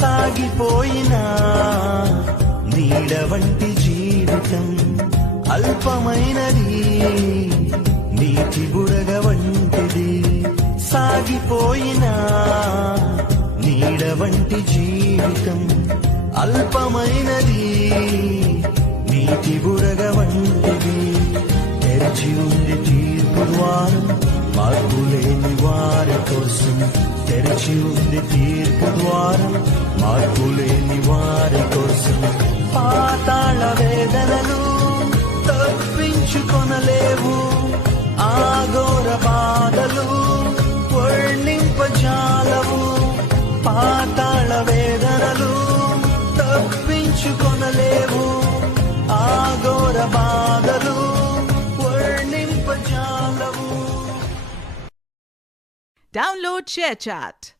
సాగిపోయినా నీడ వంటి జీవితం అల్పమైనది, నీటి బుడగ వంటిది. సాగిపోయినా నీడ వంటి జీవితం అల్పమైనది, నీటి బుడగ వంటిది. తెరచి ఉంది తీర్పు ద్వారం మార్పులేని వారి కోసం, తెరచి ఉంది తీర్పు ద్వారం మార్పులేని వారి కోసం. పాతాళ వేదనలు తప్పించుకొనలేవు, ఆఘోర బాధలు వర్ణింపజాలవు. పాతాళ వేదనలు తప్పించుకొనలేవు, ఆఘోర బాధలు వర్ణింపజాలవు. Download ShareChat.